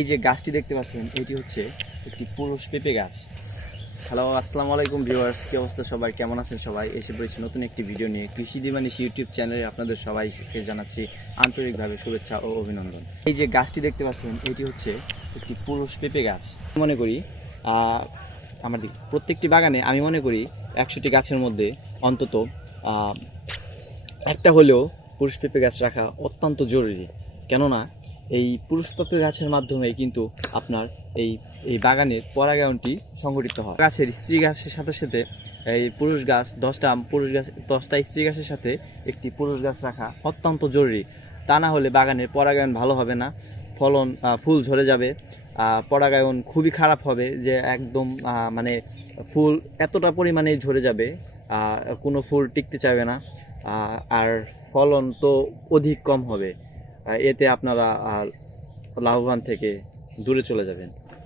এই যে গাছটি দেখতে পাচ্ছেন এটি হচ্ছে একটি পুরুষ পেঁপে গাছ। হ্যালো, আসসালামু আলাইকুম ভিউয়ার্স, কি অবস্থা সবাই, কেমন আছেন সবাই? এসে পড়েছি নতুন একটি ভিডিও নিয়ে। কৃষি দিবানিশ ইউটিউব চ্যানেলে আপনাদের সবাইকে জানাচ্ছি আন্তরিকভাবে শুভেচ্ছা ও অভিনন্দন। এই যে গাছটি দেখতে পাচ্ছেন এটি হচ্ছে একটি পুরুষ পেঁপে গাছ। মনে করি আমাদের প্রত্যেকটি বাগানে আমি মনে করি 100টি গাছের মধ্যে অন্তত একটা হলেও পুরুষ পেঁপে গাছ রাখা অত্যন্ত জরুরি। কেননা এই পুরুষ পেঁপে গাছের মাধ্যমে কিন্তু আপনার এই এই বাগানের পরাগায়নটি সংঘটিত হয়। গাছের স্ত্রী গাছের সাথে সাথে এই পুরুষ গাছ 10টা স্ত্রী গাছের সাথে একটি পুরুষ গাছ রাখা অত্যন্ত জরুরি। তা না হলে বাগানের পরাগায়ন ভালো হবে না, ফুল ঝরে যাবে, পরাগায়ন খুবই খারাপ হবে, যে একদম মানে ফুল এতটা পরিমাণে ঝরে যাবে, কোনো ফুল টিকতে চাইবে না, আর ফলন তো অধিক কম হবে। এতে আপনারা লাভবান থেকে দূরে চলে যাবেন।